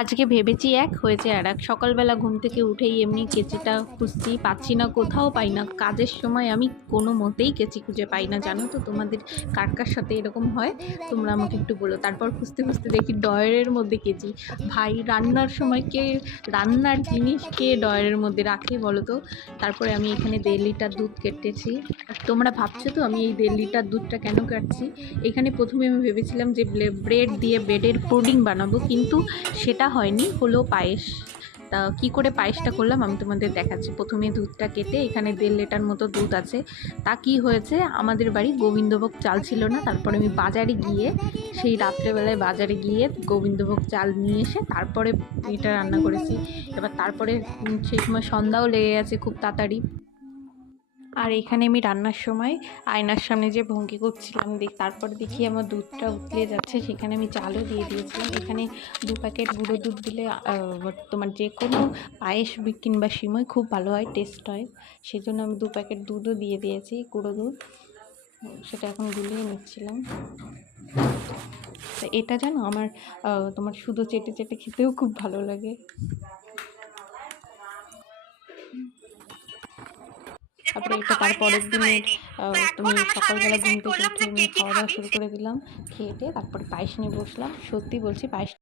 আজকে ভেবেছি এক, হয়েছে আর এক। সকালবেলা ঘুম থেকে উঠেই এমনি কেঁচিটা খুঁজছি, পাচ্ছি না, কোথাও পাই না। কাজের সময় আমি কোনো মতেই কেঁচি খুঁজে পাই না, জানো তো? তোমাদের কার কার সাথে এরকম হয় তোমরা আমাকে একটু বলো। তারপর খুঁজতে খুঁজতে দেখি ড্রয়ারের মধ্যে কেঁচি। ভাই, রান্নার সময় কে রান্নার জিনিস কে ড্রয়ারের মধ্যে রাখে বলো তো? তারপরে আমি এখানে 1.5 লিটার দুধ কেটেছি। আর তোমরা ভাবছো তো আমি এই 1.5 লিটার দুধটা কেন কাটছি? এখানে প্রথমে আমি ভেবেছিলাম যে ব্রেড দিয়ে ব্রেডের পুডিং বানাবো, কিন্তু সেটা হয়নি, হলো পায়েস। তা কী করে পায়েসটা করলাম আমি তোমাদের দেখাচ্ছি। প্রথমে দুধটা কেটে, এখানে 1.5 লিটার মতো দুধ আছে। তা কি হয়েছে, আমাদের বাড়ি গোবিন্দভোগ চাল ছিল না। তারপরে আমি বাজারে গিয়ে, সেই রাত্রেবেলায় বাজারে গিয়ে গোবিন্দভোগ চাল নিয়ে এসে তারপরে এটা রান্না করেছি। এবার তারপরে সেই সময় সন্ধ্যাও লেগে গেছে খুব তাড়াতাড়ি। আর এখানে আমি রান্নার সময় আয়নার সামনে যে ভঙ্গি করছিলাম, তারপরে দেখি আমার দুধটা উতলে যাচ্ছে, সেখানে আমি চালও দিয়ে দিয়েছিলাম। এখানে 2 প্যাকেট গুঁড়ো দুধ দিলে তোমার যে কোনো পায়েস কিংবা সিমই খুব ভালো হয়, টেস্ট হয়। সেই জন্য আমি 2 প্যাকেট দুধও দিয়ে দিয়েছি, গুঁড়ো দুধ। সেটা এখন গুলিয়ে নিচ্ছিলাম। তো এটা জানো, আমার তোমার শুধু চেটে চেটে খেতেও খুব ভালো লাগে। তারপরে এটা তারপরের দিনের, তুমি সকালবেলা ঘুম থেকে উঠে আমি খাওয়া দাওয়া শুরু করে দিলাম। খেয়ে দিয়ে তারপরে পায়েস নিয়ে বসলাম। সত্যি বলছি, পায়েস